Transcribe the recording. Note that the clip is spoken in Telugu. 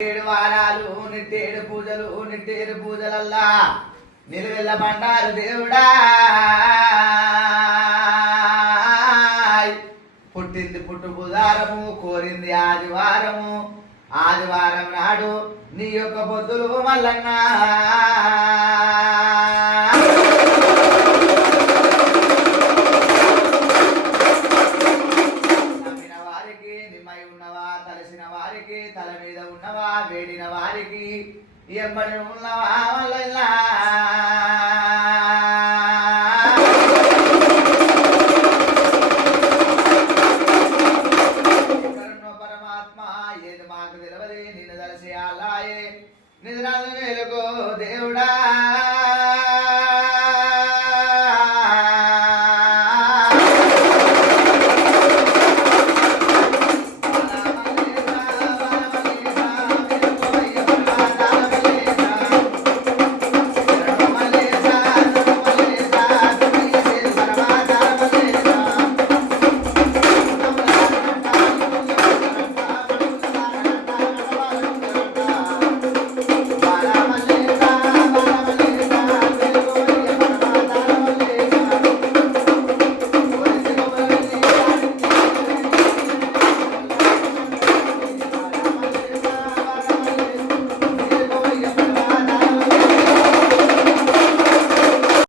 ఏడు వారాలు నిట్టేడు పూజలు నిట్టేడు పూజలల్లా నిలువెల్ల బండారు దేవుడా పుట్టింది పుట్టు బుధారము కోరింది ఆదివారము ఆదివారం నాడు నీ యొక్క పొద్దులు మల్లన్నా తలసిన వారికి తల మీద ఉన్నవా వేడిన వారికి ఎంబడి ఉన్నవా వల్ల పరమాత్మ ఏది మాకు తెలియదు నిన్ను తలసి అలాయే నిద్రాలు మేలుకో దేవుడా